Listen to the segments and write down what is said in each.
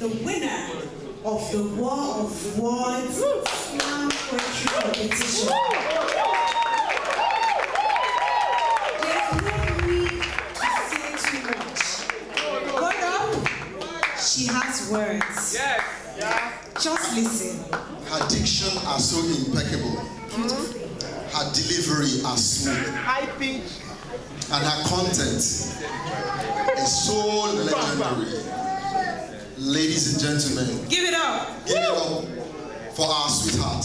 the winner of the War of Words Slam Poetry Competition. There's no need to say too much. Hold up. She has words. Yes. Yeah. Just listen. Her diction are so impeccable. Beautiful. Her delivery are smooth. High pitch. And her content is so legendary. Ladies and gentlemen, Give it up. give it up for our sweetheart.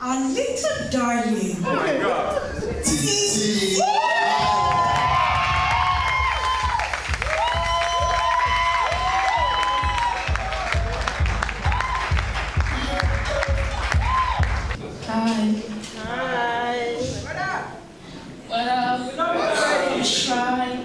Our little darling. Oh my God. Titi. Hi. What up? I'm shy.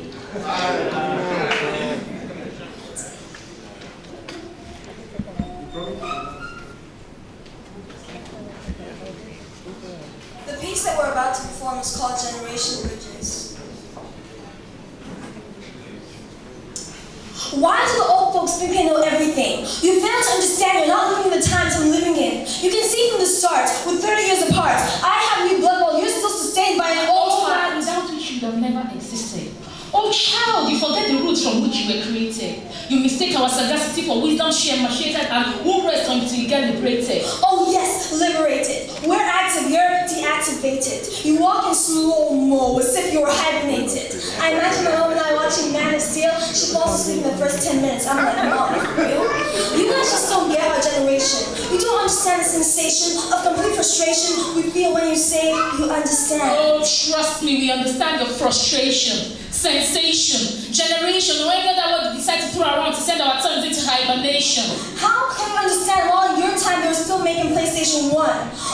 The piece that we're about to perform is called Generation Bridges. Why do the old folks think they know everything? You fail to understand you're not living in the times I'm living in. You can see from the start, we're 30 years apart. I have new blood while you're still sustained by an old heart. Without which you would have never existed. Oh child, you forget the roots from which you were created. You mistake our sagacity for wisdom, share, macheted, and won't rest until you get liberated. Oh yes, liberated. We're active, you're deactivated. You walk in slow-mo as if you were hibernated. I imagine the moment I watching Man of Steel, she falls asleep in the first 10 minutes. I'm like, Mom, for real? You guys just don't get our generation. You don't understand the sensation of complete frustration we feel when you say you understand. Oh, trust me, we understand your frustration, sensation, generation, or any other word we decide to throw around to send our tongues into hibernation. How can you understand while in your time they were still making PlayStation 1?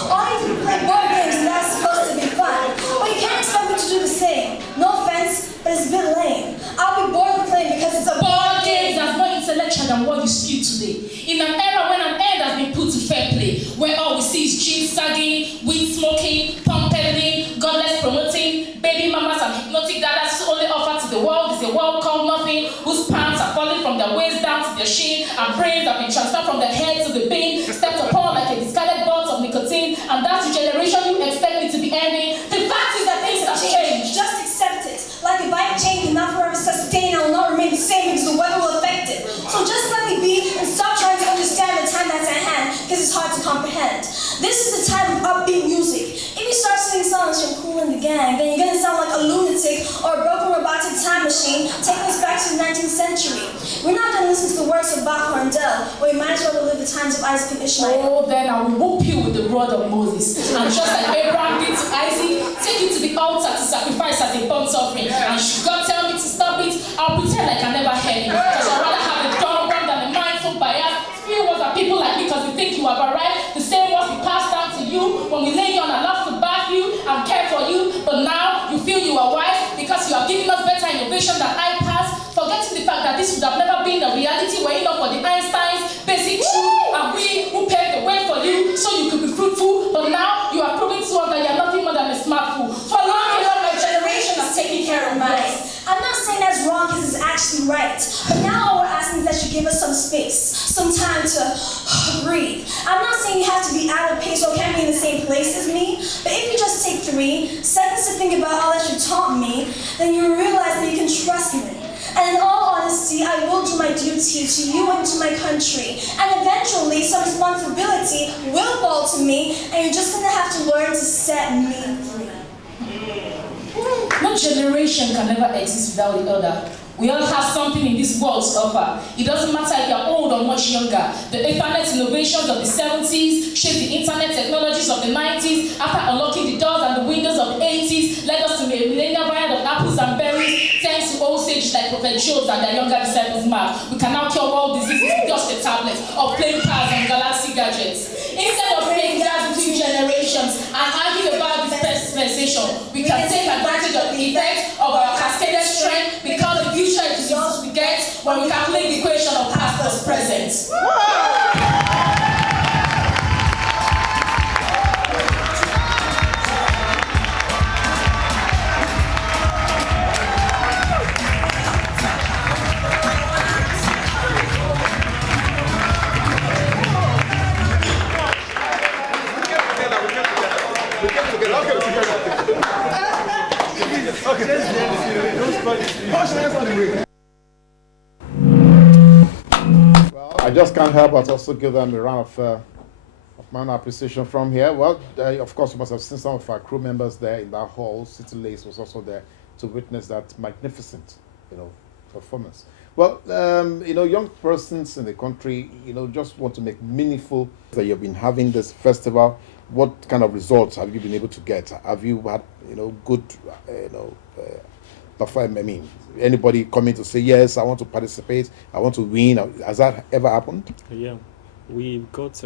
All you do is play board games and that's supposed to be fun. But you can't expect me to do the same. No offense, but it's a bit lame. I'll be bored of playing because it's a Board games are more intellectual than what you spew today. In an era when an end has been put to fair play, where all we see is jeans sagging, weed smoking, pump peddling, godless promoting, baby mamas and hypnotic dadas who only offer to the world is a world called nothing, whose pants are falling from their waist down to their shin, and brains have been transferred from their head to the bin, stepped upon like a discarded box of nicotine, and that's the generation you expect me to be ending. The fact is that things have changed. Just accept it. Like if I change enough forever sustain, I will not remain the same because the weather will affect it. So just let me be and stop trying to understand the time that's at hand because it's hard to comprehend. This is the time of upbeat music. If you start singing songs from Cool and the Gang, then you're going to sound like a lunatic or a broken robotic time machine taking us back to the 19th century. We're not going to listen to the works of Bach or Handel, or we might as well relive the times of Isaac and Ishmael. Oh, then I will whoop you with the rod of Moses. And just like Abraham did to Isaac, take you to the altar to sacrifice as a burnt offering. And should God tell me to stop it, I'll pretend like I never heard it. Because I'd rather have a dumb ram than a mindful bias. Few words are people like me because we think you have arrived. The same words we passed down to you when we lay you on our love to bath you and care for you. But now you feel you are wise because you have given us better innovation than iPads. Forgetting the fact that this would have never been a reality were it not for the Einstein's basic truth and we who paved the way for you so you could be fruitful. But now you are proving to us that you are nothing more than a smartphone. For long enough, my generation has taken care of mine. I'm not saying that's wrong because it's actually right. But now all we're asking is that you give us some space, some time to breathe. I'm not saying you have to be out of pace or can't be in the same place as me, but if you just take 3 seconds to think about all that you taught me, then you realize that you can trust me. And in all honesty, I will do my duty to you and to my country. And eventually, some responsibility will fall to me, and you're just gonna have to learn to set me free. No generation can ever exist without the other. We all have something in this world to offer. It doesn't matter if you're old or much younger. The Ethernet innovations of the 70s shaped the internet technologies of the 90s. After unlocking the doors and the windows of the 80s, led us to a millennial variant of apples and berries, thanks to old sages like Prophet Job and their younger disciples Mark. We can now cure world diseases with just a tablet or playing cards and galaxy gadgets. Instead of playing games between generations and argue about this sensation, we can take advantage of the effect of our cascaded strength because the future is yours we get when we calculate the equation of past plus present. Well, I just can't help but also give them a round of my own appreciation from here. Well, of course, you must have seen some of our crew members there in that hall. City Lace was also there to witness that magnificent, performance. Well, young persons in the country, just want to make meaningful that you've been having this festival. What kind of results have you been able to get? Have you had, good, I mean, anybody coming to say, yes, I want to participate, I want to win? Has that ever happened? Yeah, we've got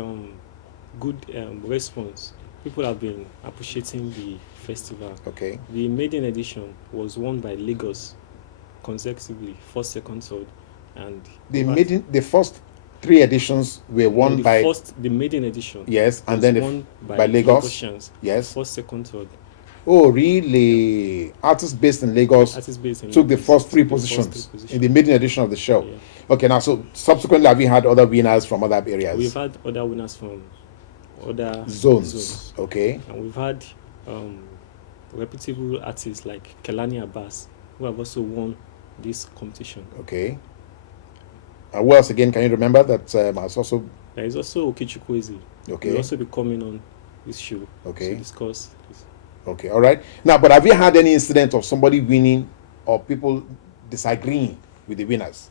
good response. People have been appreciating the festival. Okay. The maiden edition was won by Lagos consecutively, first, second, third, and the first 3 editions were won by the maiden edition. Yes, and then won by Lagos. Lagosians, Yes. first, second, third. Oh, really? Artists based in Lagos took the first 3 positions in the maiden edition of the show. Yeah. Okay, now so subsequently, have you had other winners from other areas? We've had other winners from other zones. Okay. And we've had reputable artists like Kelani Abbas, who have also won this competition. Okay. And what else again? Can you remember that has also? There is also Okichukwueze. Okay. Will also be coming on this show. Okay. To discuss this. Okay. All right. Now, but have you had any incident of somebody winning or people disagreeing with the winners?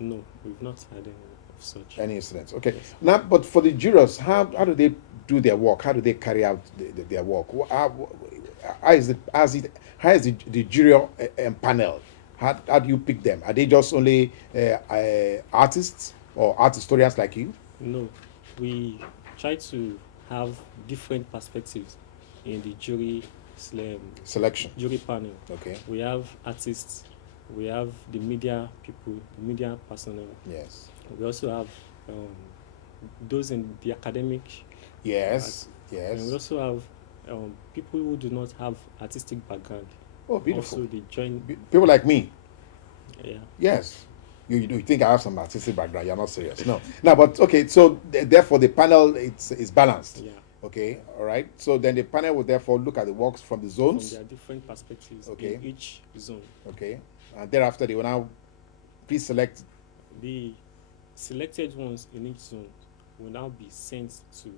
No, we've not had any of such. Any incidents? Okay. Yes. Now, but for the jurors, how do they do their work? How do they carry out their work? How is the jury panel? How do you pick them? Are they just only artists or art historians like you? No, we try to have different perspectives in the Selection. jury panel. Okay. We have artists, we have the media people, the media personnel. Yes. We also have those in the academic. Yes. Yes. And we also have people who do not have artistic background. Oh, beautiful. Also, they join. People like me. Yeah. Yes. You think I have some artistic background? You're not serious. No. No, but okay. So therefore, the panel is balanced. Yeah. Okay. All right. So then the panel will therefore look at the works from the zones. From their different perspectives Okay. in each zone. Okay. And thereafter, they will now pre-select. The selected ones in each zone will now be sent to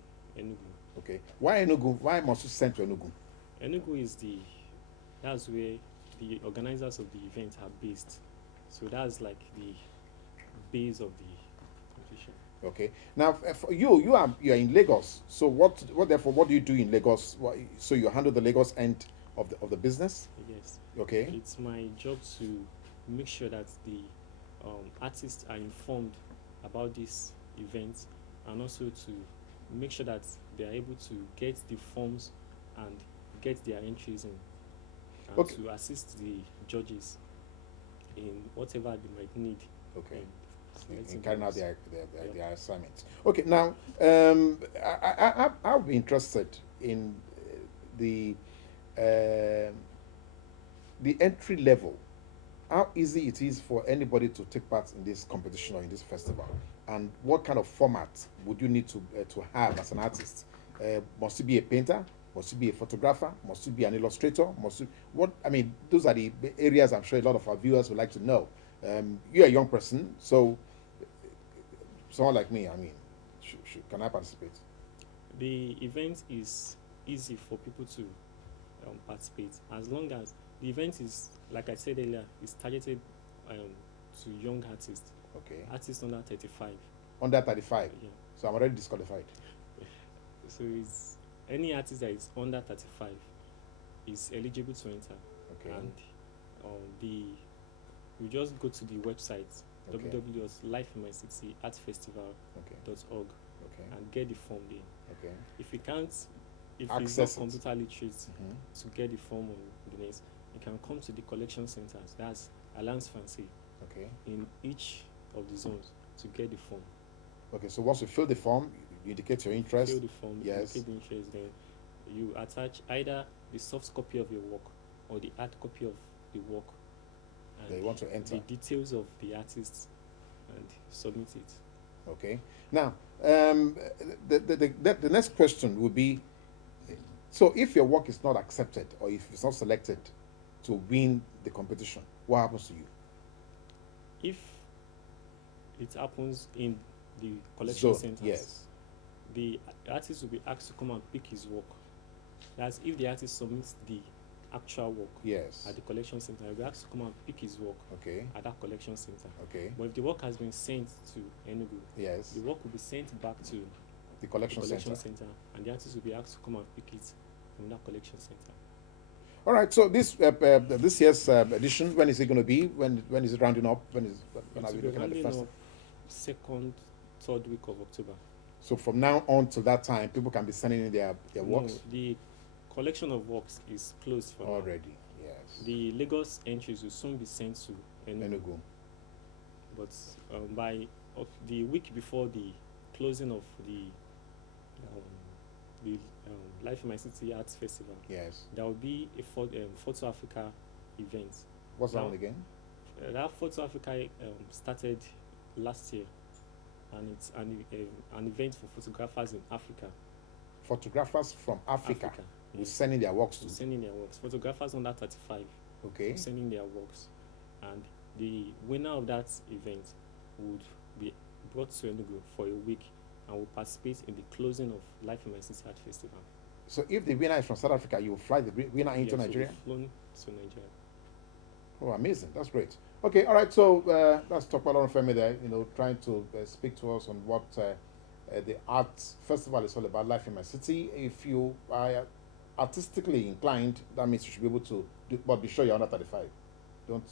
Enugu. Okay. Why Enugu? Why must you send to Enugu? Enugu is that's where the organizers of the event are based. So that's like the base of the competition. Okay. Now, for you are in Lagos. So what do you do in Lagos? So you handle the Lagos end of the business? Yes. Okay. It's my job to make sure that the artists are informed about this event, and also to make sure that they are able to get the forms and get their entries in, and Okay. to assist the judges in whatever they might need. Okay. Selecting In carrying out those. their assignments. Okay. Now, I'll be interested in the entry level. How easy it is for anybody to take part in this competition or in this festival, and what kind of format would you need to have as an artist? Must you be a painter? Must you be a photographer? Must you be an illustrator? Those are the areas I'm sure a lot of our viewers would like to know. You're a young person, so someone like me, can I participate? The event is easy for people to participate, as long as the event is, like I said earlier, is targeted to young artists. Okay. Artists under 35. Under 35. Yeah. So I'm already disqualified. So it's any artist that is under 35 is eligible to enter. Okay. And you just go to the website Okay. www.lifeinmycityartfestival.org Okay. and get the form there. Okay. If you're not Access it. computer literate Mhm. to get the form on the net, you can come to the collection centers. That's Alliance Française Okay. in each of the zones to get the form. Okay. So once you fill the form, you indicate your interest. Fill the form, Yes. indicate the interest, then you attach either the soft copy of your work or the hard copy of the work, and They want to enter. the details of the artist, and submit it. Okay. Now, the next question would be: so if your work is not accepted or if it's not selected to win the competition, what happens to you? If it happens in the collection Zone, centers, yes. the artist will be asked to come and pick his work. That's if the artist submits the actual work Yes. at the collection center, he'll be asked to come and pick his work Okay. at that collection center. Okay. But if the work has been sent to Enugu, Yes. the work will be sent back to The collection, the collection center. center, and the artist will be asked to come and pick it from that collection center. All right. So this year's edition, when is it going to be? When is it rounding up? When are we It will be looking at the rounding first? up second, third week of October. So from now on till that time, people can be sending in their works No, the collection of works is closed for now. already. Yes. The Lagos entries will soon be sent to Enugu. Enugu. But by the week before the closing of the Life in My City Arts Festival, Yes. there will be a Photo Africa event. What's that Now, one again? That Photo Africa started last year, and it's an event for photographers in Africa. Photographers from Africa will yes. sending their works To to. sending their works. Photographers under 35 Okay. sending their works, and the winner of that event would be brought to Enugu for a week and will participate in the closing of Life in My City Art Festival. So if the winner is from South Africa, you will fly the winner into Yes, will be Nigeria? flown to Nigeria. Oh, amazing. That's great. Okay, all right. So that's Topalon Femi there, trying to speak to us on what the art festival is all about, Life in My City. If you are artistically inclined, that means you should be able to do, but be sure you're under 35. Don't